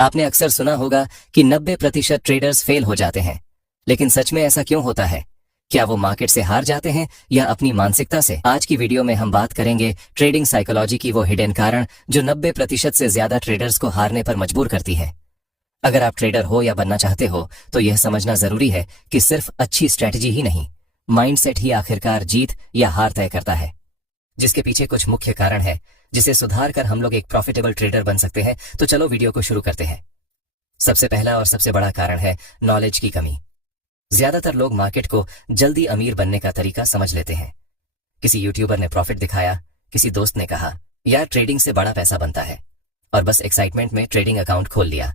आपने अक्सर सुना होगा कि 90% ट्रेडर्स फेल हो जाते हैं, लेकिन सच में ऐसा क्यों होता है? क्या वो मार्केट से हार जाते हैं या अपनी मानसिकता से? आज की वीडियो में हम बात करेंगे ट्रेडिंग साइकोलॉजी की वो हिडन कारण जो 90% से ज्यादा ट्रेडर्स को हारने पर मजबूर करती है। अगर आप ट्रेडर हो या बनना चाहते हो तो यह समझना जरूरी है कि सिर्फ अच्छी स्ट्रैटेजी ही नहीं, माइंडसेट ही आखिरकार जीत या हार तय करता है, जिसके पीछे कुछ मुख्य कारण है जिसे सुधार कर हम लोग एक प्रॉफिटेबल ट्रेडर बन सकते हैं। तो चलो वीडियो को शुरू करते हैं। सबसे पहला और सबसे बड़ा कारण है नॉलेज की कमी। ज्यादातर लोग मार्केट को जल्दी अमीर बनने का तरीका समझ लेते हैं। किसी यूट्यूबर ने प्रॉफिट दिखाया, किसी दोस्त ने कहा यार ट्रेडिंग से बड़ा पैसा बनता है, और बस एक्साइटमेंट में ट्रेडिंग अकाउंट खोल लिया।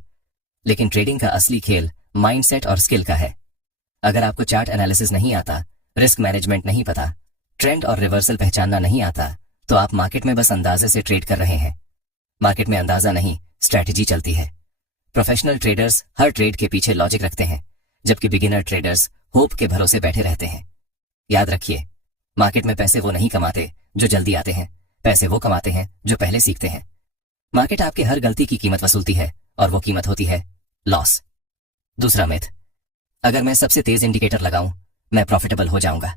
लेकिन ट्रेडिंग का असली खेल माइंडसेट और स्किल का है। अगर आपको चार्ट एनालिसिस नहीं आता, रिस्क मैनेजमेंट नहीं पता, ट्रेंड और रिवर्सल पहचानना नहीं आता, तो आप मार्केट में बस अंदाजे से ट्रेड कर रहे हैं। मार्केट में अंदाजा नहीं, स्ट्रैटेजी चलती है। प्रोफेशनल ट्रेडर्स हर ट्रेड के पीछे लॉजिक रखते हैं, जबकि बिगिनर ट्रेडर्स होप के भरोसे बैठे रहते हैं। याद रखिए, मार्केट में पैसे वो नहीं कमाते जो जल्दी आते हैं, पैसे वो कमाते हैं जो पहले सीखते हैं। मार्केट आपके हर गलती की कीमत वसूलती है, और वो कीमत होती है लॉस। दूसरा मिथ, अगर मैं सबसे तेज इंडिकेटर लगाऊं मैं प्रॉफिटेबल हो जाऊंगा।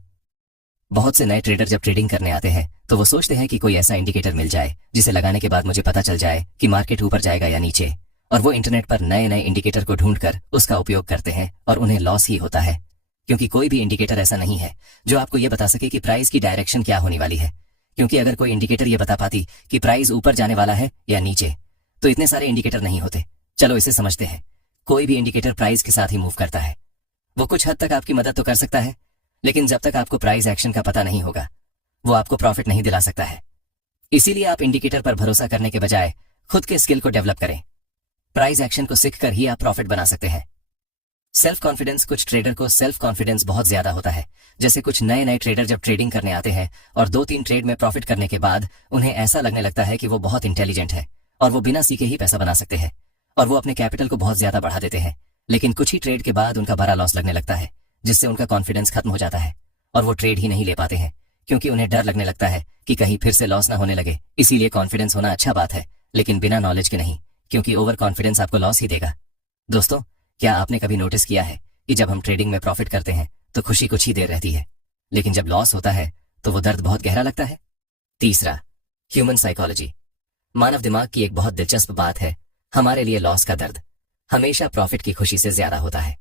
बहुत से नए ट्रेडर जब ट्रेडिंग करने आते हैं तो वो सोचते हैं कि कोई ऐसा इंडिकेटर मिल जाए जिसे लगाने के बाद मुझे पता चल जाए कि मार्केट ऊपर जाएगा या नीचे, और वो इंटरनेट पर नए नए इंडिकेटर को ढूंढकर उसका उपयोग करते हैं और उन्हें लॉस ही होता है, क्योंकि कोई भी इंडिकेटर ऐसा नहीं है जो आपको ये बता सके कि प्राइस की डायरेक्शन क्या होने वाली है। क्योंकि अगर कोई इंडिकेटर ये बता पाती कि प्राइस ऊपर जाने वाला है या नीचे, तो इतने सारे इंडिकेटर नहीं होते। चलो इसे समझते हैं। कोई भी इंडिकेटर प्राइस के साथ ही मूव करता है। वो कुछ हद तक आपकी मदद तो कर सकता है, लेकिन जब तक आपको प्राइस एक्शन का पता नहीं होगा वो आपको प्रॉफिट नहीं दिला सकता है। इसीलिए आप इंडिकेटर पर भरोसा करने के बजाय खुद के स्किल को डेवलप करें। प्राइस एक्शन को सीखकर ही आप प्रॉफिट बना सकते हैं। सेल्फ कॉन्फिडेंस, कुछ ट्रेडर को सेल्फ कॉन्फिडेंस बहुत ज्यादा होता है। जैसे कुछ नए नए ट्रेडर जब ट्रेडिंग करने आते हैं और 2-3 ट्रेड में प्रॉफिट करने के बाद उन्हें ऐसा लगने लगता है कि वो बहुत इंटेलिजेंट है और वो बिना सीखे ही पैसा बना सकते हैं, और वो अपने कैपिटल को बहुत ज्यादा बढ़ा देते हैं। लेकिन कुछ ही ट्रेड के बाद उनका बड़ा लॉस लगने लगता है, जिससे उनका कॉन्फिडेंस खत्म हो जाता है और वो ट्रेड ही नहीं ले पाते हैं, क्योंकि उन्हें डर लगने लगता है कि कहीं फिर से लॉस ना होने लगे। इसीलिए कॉन्फिडेंस होना अच्छा बात है, लेकिन बिना नॉलेज के नहीं, क्योंकि ओवर कॉन्फिडेंस आपको लॉस ही देगा। दोस्तों, क्या आपने कभी नोटिस किया है कि जब हम ट्रेडिंग में प्रॉफिट करते हैं तो खुशी कुछ ही देर रहती है, लेकिन जब लॉस होता है तो वो दर्द बहुत गहरा लगता है? तीसरा, ह्यूमन साइकोलॉजी। मानव दिमाग की एक बहुत दिलचस्प बात है, हमारे लिए लॉस का दर्द हमेशा प्रॉफिट की खुशी से ज्यादा होता है।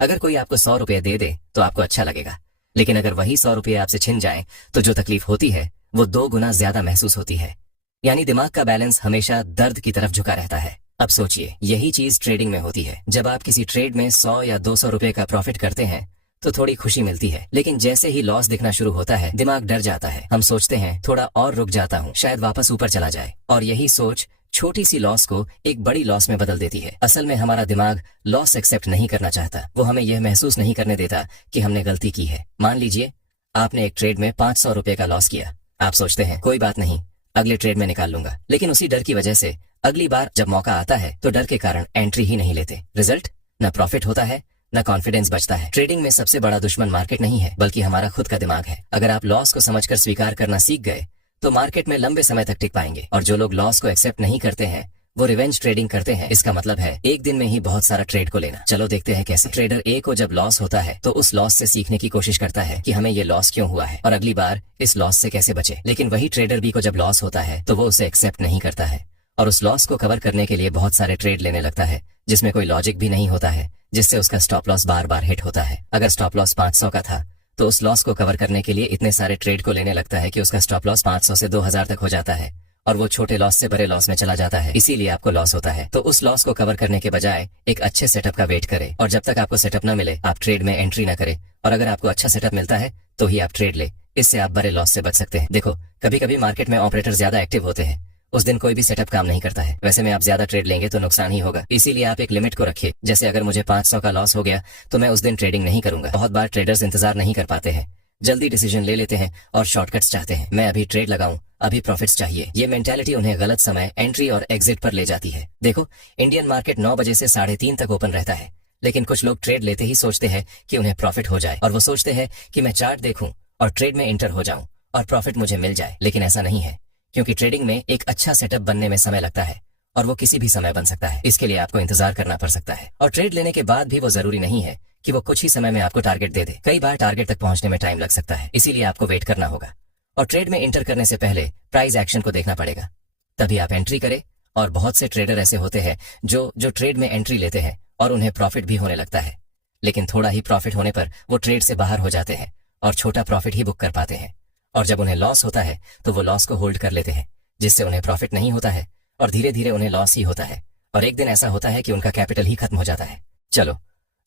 अगर कोई आपको 100 रुपये दे दे तो आपको अच्छा लगेगा, लेकिन अगर वही 100 रुपये आपसे छिन जाए तो जो तकलीफ होती है वो 2 गुना ज्यादा महसूस होती है। यानी दिमाग का बैलेंस हमेशा दर्द की तरफ झुका रहता है। अब सोचिए, यही चीज ट्रेडिंग में होती है। जब आप किसी ट्रेड में 100 या 200 रुपए का प्रॉफिट करते हैं तो थोड़ी खुशी मिलती है, लेकिन जैसे ही लॉस दिखना शुरू होता है दिमाग डर जाता है। हम सोचते हैं थोड़ा और रुक जाता हूँ, शायद वापस ऊपर चला जाए, और यही सोच छोटी सी लॉस को एक बड़ी लॉस में बदल देती है। असल में हमारा दिमाग लॉस एक्सेप्ट नहीं करना चाहता, वो हमें यह महसूस नहीं करने देता कि हमने गलती की है। मान लीजिए आपने एक ट्रेड में 500 रुपए का लॉस किया। आप सोचते हैं कोई बात नहीं, अगले ट्रेड में निकाल लूंगा, लेकिन उसी डर की वजह से अगली बार जब मौका आता है तो डर के कारण एंट्री ही नहीं लेते। रिजल्ट, न प्रॉफिट होता है न कॉन्फिडेंस बचता है। ट्रेडिंग में सबसे बड़ा दुश्मन मार्केट नहीं है, बल्कि हमारा खुद का दिमाग है। अगर आप लॉस को समझकर स्वीकार करना सीख गए तो मार्केट में लंबे समय तक टिक पाएंगे, और जो लोग लॉस को एक्सेप्ट नहीं करते हैं वो रिवेंज ट्रेडिंग करते हैं। इसका मतलब है एक दिन में ही बहुत सारा ट्रेड को लेना। चलो देखते हैं कैसे। ट्रेडर ए को जब लॉस होता है तो उस लॉस से सीखने की कोशिश करता है कि हमें ये लॉस क्यों हुआ है और अगली बार इस लॉस से कैसे बचे। लेकिन वही ट्रेडर बी को जब लॉस होता है तो वो उसे एक्सेप्ट नहीं करता है और उस लॉस को कवर करने के लिए बहुत सारे ट्रेड लेने लगता है, जिसमें कोई लॉजिक भी नहीं होता है, जिससे उसका स्टॉप लॉस बार बार हिट होता है। अगर स्टॉप लॉस 500 का था तो उस लॉस को कवर करने के लिए इतने सारे ट्रेड को लेने लगता है कि उसका स्टॉप लॉस 500 से 2000 तक हो जाता है, और वो छोटे लॉस से बड़े लॉस में चला जाता है। इसीलिए आपको लॉस होता है। तो उस लॉस को कवर करने के बजाय एक अच्छे सेटअप का वेट करें, और जब तक आपको सेटअप न मिले आप ट्रेड में एंट्री न करें, और अगर आपको अच्छा सेटअप मिलता है तो ही आप ट्रेड ले। इससे आप बड़े लॉस से बच सकते हैं। देखो, कभी कभी मार्केट में ऑपरेटर ज्यादा एक्टिव होते हैं, उस दिन कोई भी सेटअप काम नहीं करता है। वैसे में आप ज्यादा ट्रेड लेंगे तो नुकसान ही होगा, इसीलिए आप एक लिमिट को रखिए। जैसे अगर मुझे 500 का लॉस हो गया तो मैं उस दिन ट्रेडिंग नहीं करूंगा। बहुत बार ट्रेडर्स इंतजार नहीं कर पाते हैं, जल्दी डिसीजन ले लेते हैं और शॉर्टकट्स चाहते हैं। मैं अभी ट्रेड लगाऊं, अभी प्रॉफिट्स चाहिए। ये मेंटालिटी उन्हें गलत समय एंट्री और एग्जिट पर ले जाती है। देखो, इंडियन मार्केट 9 बजे से 3:30 तक ओपन रहता है, लेकिन कुछ लोग ट्रेड लेते ही सोचते हैं कि उन्हें प्रॉफिट हो जाए, और वो सोचते हैं कि मैं चार्ट देखूं और ट्रेड में एंटर हो जाऊं और प्रॉफिट मुझे मिल जाए। लेकिन ऐसा नहीं है, क्योंकि ट्रेडिंग में एक अच्छा सेटअप बनने में समय लगता है और वो किसी भी समय बन सकता है। इसके लिए आपको इंतजार करना पड़ सकता है और ट्रेड लेने के बाद भी वो जरूरी नहीं है कि वो कुछ ही समय में आपको टारगेट दे दे। कई बार टारगेट तक पहुंचने में टाइम लग सकता है, इसीलिए आपको वेट करना होगा और ट्रेड में एंटर करने से पहले प्राइस एक्शन को देखना पड़ेगा, तभी आप एंट्री करें। और बहुत से ट्रेडर ऐसे होते हैं जो ट्रेड में एंट्री लेते हैं और उन्हें प्रॉफिट भी होने लगता है, लेकिन थोड़ा ही प्रॉफिट होने पर वो ट्रेड से बाहर हो जाते हैं और छोटा प्रॉफिट ही बुक कर पाते हैं। और जब उन्हें लॉस होता है तो वो लॉस को होल्ड कर लेते हैं, जिससे उन्हें प्रॉफिट नहीं होता है और धीरे धीरे उन्हें लॉस ही होता है और एक दिन ऐसा होता है कि उनका कैपिटल ही खत्म हो जाता है। चलो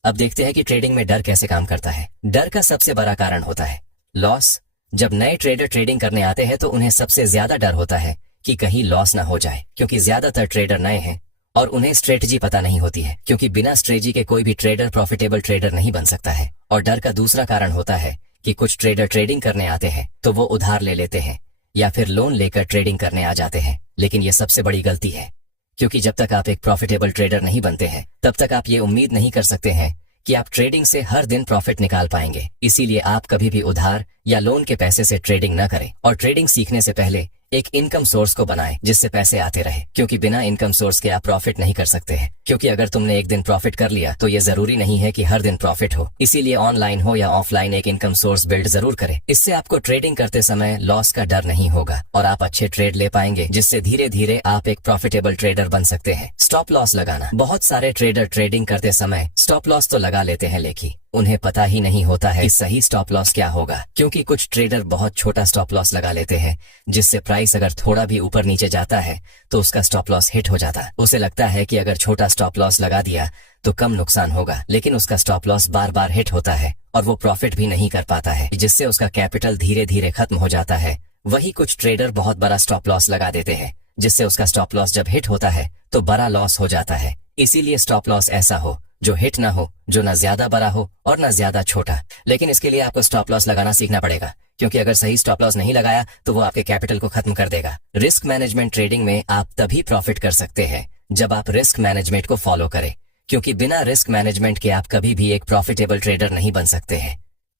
अब देखते हैं कि ट्रेडिंग में डर कैसे काम करता है। डर का सबसे बड़ा कारण होता है लॉस। जब नए ट्रेडर ट्रेडिंग करने आते हैं तो उन्हें सबसे ज्यादा डर होता है कि कहीं लॉस ना हो जाए, क्योंकि ज्यादातर ट्रेडर नए हैं और उन्हें स्ट्रेटजी पता नहीं होती है, क्योंकि बिना स्ट्रेटजी के कोई भी ट्रेडर प्रॉफिटेबल ट्रेडर नहीं बन सकता है। और डर का दूसरा कारण होता है कि कुछ ट्रेडर ट्रेडिंग करने आते हैं तो वो उधार ले लेते हैं या फिर लोन लेकर ट्रेडिंग करने आ जाते हैं, लेकिन ये सबसे बड़ी गलती है, क्योंकि जब तक आप एक प्रॉफिटेबल ट्रेडर नहीं बनते हैं तब तक आप ये उम्मीद नहीं कर सकते हैं कि आप ट्रेडिंग से हर दिन प्रॉफिट निकाल पाएंगे। इसीलिए आप कभी भी उधार या लोन के पैसे से ट्रेडिंग न करें और ट्रेडिंग सीखने से पहले एक इनकम सोर्स को बनाएं जिससे पैसे आते रहे, क्योंकि बिना इनकम सोर्स के आप प्रॉफिट नहीं कर सकते हैं। क्योंकि अगर तुमने एक दिन प्रॉफिट कर लिया तो ये जरूरी नहीं है कि हर दिन प्रॉफिट हो, इसीलिए ऑनलाइन हो या ऑफलाइन एक इनकम सोर्स बिल्ड जरूर करें। इससे आपको ट्रेडिंग करते समय लॉस का डर नहीं होगा और आप अच्छे ट्रेड ले पाएंगे, जिससे धीरे धीरे आप एक प्रॉफिटेबल ट्रेडर बन सकते हैं। स्टॉप लॉस लगाना। बहुत सारे ट्रेडर ट्रेडिंग करते समय स्टॉप लॉस तो लगा लेते हैं, लेकिन उन्हें पता ही नहीं होता है कि सही स्टॉप लॉस क्या होगा, क्योंकि कुछ ट्रेडर बहुत छोटा स्टॉप लॉस लगा लेते हैं, जिससे प्राइस अगर थोड़ा भी ऊपर नीचे जाता है तो उसका स्टॉप लॉस हिट हो जाता है। उसे लगता है कि अगर छोटा स्टॉप लॉस लगा दिया तो कम नुकसान होगा, लेकिन उसका स्टॉप लॉस बार बार हिट होता है और वो प्रॉफिट भी नहीं कर पाता है, जिससे उसका कैपिटल धीरे धीरे खत्म हो जाता है। वही कुछ ट्रेडर बहुत बड़ा स्टॉप लॉस लगा देते हैं, जिससे उसका स्टॉप लॉस जब हिट होता है तो बड़ा लॉस हो जाता है। इसीलिए स्टॉप लॉस ऐसा हो जो हिट ना हो, जो ना ज्यादा बड़ा हो और ना ज्यादा छोटा। लेकिन इसके लिए आपको स्टॉप लॉस लगाना सीखना पड़ेगा, क्योंकि अगर सही स्टॉप लॉस नहीं लगाया तो वो आपके कैपिटल को खत्म कर देगा। रिस्क मैनेजमेंट ट्रेडिंग में आप तभी प्रॉफिट कर सकते हैं जब आप रिस्क मैनेजमेंट को फॉलो करें, क्योंकि बिना रिस्क मैनेजमेंट के आप कभी भी एक प्रॉफिटेबल ट्रेडर नहीं बन सकते हैं।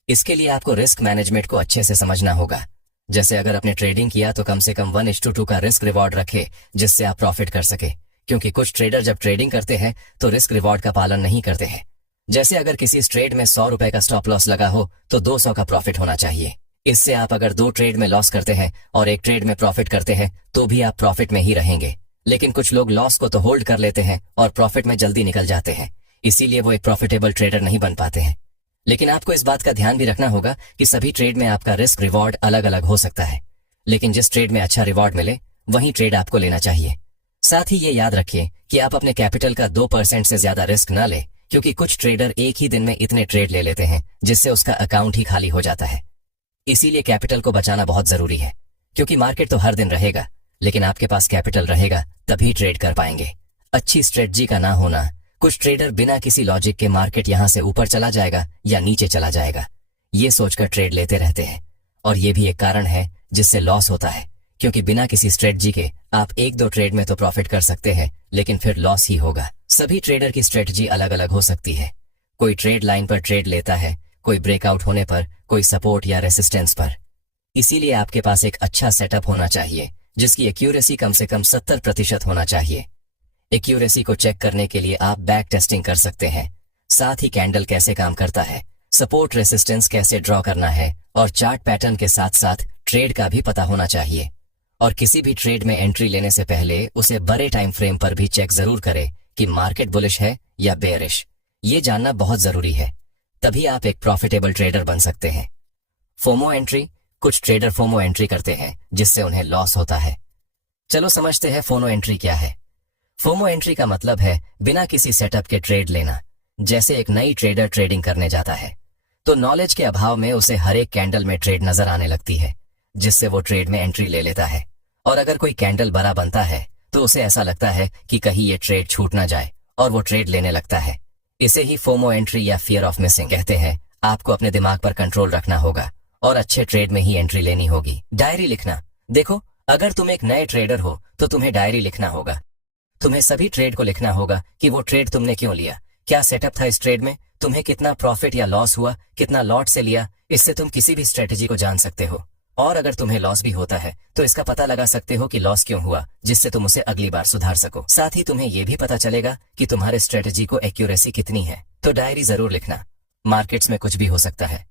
इसके लिए आपको रिस्क मैनेजमेंट को अच्छे से समझना होगा। जैसे अगर आपने ट्रेडिंग किया तो कम से कम 1:2 का रिस्क रिवॉर्ड रखे, जिससे आप प्रॉफिट कर सके, क्योंकि कुछ ट्रेडर जब ट्रेडिंग करते हैं तो रिस्क रिवॉर्ड का पालन नहीं करते हैं। जैसे अगर किसी ट्रेड में 100 रुपए का स्टॉप लॉस लगा हो तो 200 का प्रॉफिट होना चाहिए। इससे आप अगर 2 ट्रेड में लॉस करते हैं और एक ट्रेड में प्रॉफिट करते हैं तो भी आप प्रॉफिट में ही रहेंगे। लेकिन कुछ लोग लॉस को तो होल्ड कर लेते हैं और प्रॉफिट में जल्दी निकल जाते हैं, इसीलिए वो एक प्रॉफिटेबल ट्रेडर नहीं बन पाते हैं। लेकिन आपको इस बात का ध्यान भी रखना होगा कि सभी ट्रेड में आपका रिस्क रिवॉर्ड अलग अलग हो सकता है, लेकिन जिस ट्रेड में अच्छा रिवॉर्ड मिले वही ट्रेड आपको लेना चाहिए। साथ ही ये याद रखिए कि आप अपने कैपिटल का 2% से ज्यादा रिस्क ना लें, क्योंकि कुछ ट्रेडर एक ही दिन में इतने ट्रेड ले लेते हैं जिससे उसका अकाउंट ही खाली हो जाता है। इसीलिए कैपिटल को बचाना बहुत जरूरी है, क्योंकि मार्केट तो हर दिन रहेगा, लेकिन आपके पास कैपिटल रहेगा तभी ट्रेड कर पाएंगे। अच्छी स्ट्रेटजी का ना होना। कुछ ट्रेडर बिना किसी लॉजिक के मार्केट यहां से ऊपर चला जाएगा या नीचे चला जाएगा, ये सोचकर ट्रेड लेते रहते हैं, और ये भी एक कारण है जिससे लॉस होता है, क्योंकि बिना किसी स्ट्रेटजी के आप 1-2 ट्रेड में तो प्रॉफिट कर सकते हैं, लेकिन फिर लॉस ही होगा। सभी ट्रेडर की स्ट्रेटजी अलग अलग हो सकती है। कोई ट्रेड लाइन पर ट्रेड लेता है, कोई ब्रेकआउट होने पर, कोई सपोर्ट या रेसिस्टेंस पर। इसीलिए आपके पास एक अच्छा सेटअप होना चाहिए जिसकी एक्यूरेसी कम से कम 70% होना चाहिए। एक्यूरेसी को चेक करने के लिए आप बैक टेस्टिंग कर सकते हैं, साथ ही कैंडल कैसे काम करता है, सपोर्ट रेसिस्टेंस कैसे ड्रॉ करना है, और चार्ट पैटर्न के साथ साथ ट्रेड का भी पता होना चाहिए। और किसी भी ट्रेड में एंट्री लेने से पहले उसे बड़े टाइम फ्रेम पर भी चेक जरूर करें कि मार्केट बुलिश है या बेयरिश। ये जानना बहुत जरूरी है, तभी आप एक प्रॉफिटेबल ट्रेडर बन सकते हैं। FOMO entry. कुछ ट्रेडर फोमो एंट्री करते हैं जिससे उन्हें लॉस होता है। चलो समझते हैं फोमो एंट्री क्या है। फोमो एंट्री का मतलब है बिना किसी सेटअप के ट्रेड लेना। जैसे एक नई ट्रेडर ट्रेडिंग करने जाता है तो नॉलेज के अभाव में उसे हर एक कैंडल में ट्रेड नजर आने लगती है, जिससे वो ट्रेड में एंट्री ले लेता है। और अगर कोई कैंडल बड़ा बनता है तो उसे ऐसा लगता है कि कहीं ये ट्रेड छूट ना जाए, और वो ट्रेड लेने लगता है। इसे ही फोमो एंट्री या फियर ऑफ मिसिंग कहते हैं। आपको अपने दिमाग पर कंट्रोल रखना होगा और अच्छे ट्रेड में ही एंट्री लेनी होगी। डायरी लिखना। देखो, अगर तुम एक नए ट्रेडर हो तो तुम्हें डायरी लिखना होगा। तुम्हें सभी ट्रेड को लिखना होगा कि वो ट्रेड तुमने क्यों लिया, क्या सेटअप था इस ट्रेड में, तुम्हें कितना प्रॉफिट या लॉस हुआ, कितना लॉट से लिया। इससे तुम किसी भी स्ट्रेटेजी को जान सकते हो और अगर तुम्हें लॉस भी होता है तो इसका पता लगा सकते हो कि लॉस क्यों हुआ, जिससे तुम उसे अगली बार सुधार सको। साथ ही तुम्हें यह भी पता चलेगा कि तुम्हारे स्ट्रेटजी को एक्यूरेसी कितनी है। तो डायरी जरूर लिखना। मार्केट्स में कुछ भी हो सकता है,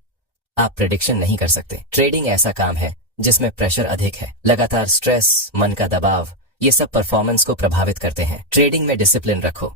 आप प्रेडिक्शन नहीं कर सकते। ट्रेडिंग ऐसा काम है जिसमें प्रेशर अधिक है, लगातार स्ट्रेस, मन का दबाव, ये सब परफॉर्मेंस को प्रभावित करते हैं। ट्रेडिंग में डिसिप्लिन रखो,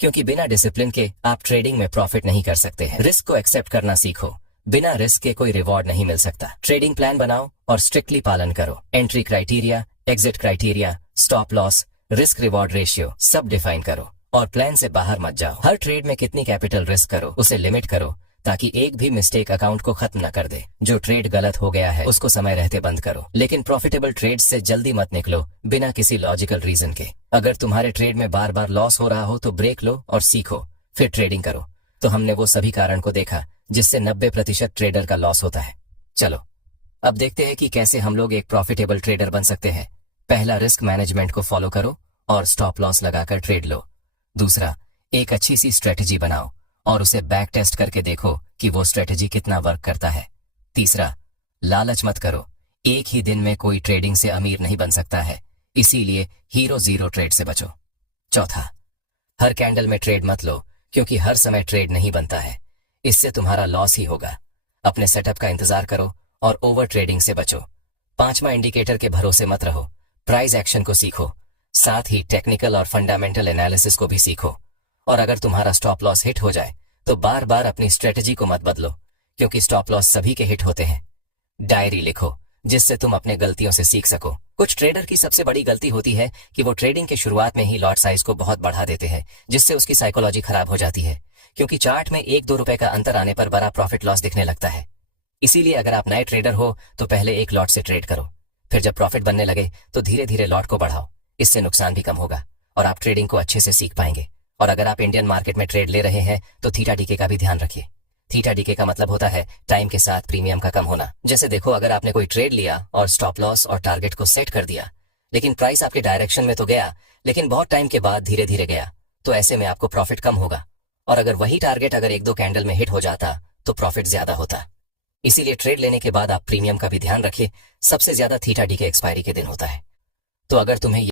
क्योंकि बिना डिसिप्लिन के आप ट्रेडिंग में प्रॉफिट नहीं कर सकते हैं। रिस्क को एक्सेप्ट करना सीखो, बिना रिस्क के कोई रिवॉर्ड नहीं मिल सकता। ट्रेडिंग प्लान बनाओ और स्ट्रिक्टली पालन करो। Entry criteria, exit criteria, stop loss, risk reward ratio सब डिफाइन करो और प्लान से बाहर मत जाओ। हर ट्रेड में कितनी कैपिटल रिस्क करो उसे लिमिट करो, ताकि एक भी मिस्टेक अकाउंट को खत्म न कर दे। जो ट्रेड गलत हो गया है उसको समय रहते बंद करो, लेकिन प्रॉफिटेबल ट्रेड से जल्दी मत निकलो बिना किसी लॉजिकल रीजन के। अगर तुम्हारे ट्रेड में बार बार लॉस हो रहा हो तो ब्रेक लो और सीखो, फिर ट्रेडिंग करो। तो हमने वो सभी कारण को देखा जिससे 90% ट्रेडर का लॉस होता है। चलो अब देखते हैं कि कैसे हम लोग एक प्रॉफिटेबल ट्रेडर बन सकते हैं। पहला, रिस्क मैनेजमेंट को फॉलो करो और स्टॉप लॉस लगाकर ट्रेड लो। दूसरा, एक अच्छी सी स्ट्रेटजी बनाओ और उसे बैक टेस्ट करके देखो कि वो स्ट्रेटजी कितना वर्क करता है। तीसरा, लालच मत करो, एक ही दिन में कोई ट्रेडिंग से अमीर नहीं बन सकता है, इसीलिए हीरो जीरो ट्रेड से बचो। चौथा, हर कैंडल में ट्रेड मत लो, क्योंकि हर समय ट्रेड नहीं बनता है, इससे तुम्हारा लॉस ही होगा। अपने सेटअप का इंतजार करो और ओवर ट्रेडिंग से बचो। पांचवा, इंडिकेटर के भरोसे मत रहो, प्राइस एक्शन को सीखो, साथ ही टेक्निकल और फंडामेंटल एनालिसिस को भी सीखो। और अगर तुम्हारा स्टॉप लॉस हिट हो जाए तो बार बार अपनी स्ट्रेटजी को मत बदलो, क्योंकि स्टॉप लॉस सभी के हिट होते हैं। डायरी लिखो, जिससे तुम अपने गलतियों से सीख सको। कुछ ट्रेडर की सबसे बड़ी गलती होती है कि वो ट्रेडिंग के शुरुआत में ही लॉट साइज को बहुत बढ़ा देते हैं, जिससे उसकी साइकोलॉजी खराब हो जाती है, क्योंकि चार्ट में 1-2 रुपए का अंतर आने पर बड़ा प्रॉफिट लॉस दिखने लगता है। इसीलिए अगर आप नए ट्रेडर हो तो पहले एक लॉट से ट्रेड करो, फिर जब प्रॉफिट बनने लगे तो धीरे धीरे लॉट को बढ़ाओ। इससे नुकसान भी कम होगा और आप ट्रेडिंग को अच्छे से सीख पाएंगे। और अगर आप इंडियन मार्केट में ट्रेड ले रहे हैं तो थीटा डीके का भी ध्यान रखिए। थीटा डीके का मतलब होता है टाइम के साथ प्रीमियम का कम होना। जैसे देखो, अगर आपने कोई ट्रेड लिया और स्टॉप लॉस और टारगेट को सेट कर दिया, लेकिन प्राइस आपके डायरेक्शन में तो गया, लेकिन बहुत टाइम के बाद धीरे धीरे गया, तो ऐसे में आपको प्रॉफिट कम होगा। और अगर वही टारगेट अगर 1-2 कैंडल में हिट हो जाता तो प्रॉफिट ज्यादा होता। इसीलिए ट्रेड लेने के बाद आप प्रीमियम का भी ध्यान रखिए। सबसे ज्यादा थीटा डीके एक्सपायरी के दिन होता है। तो अगर तुम्हें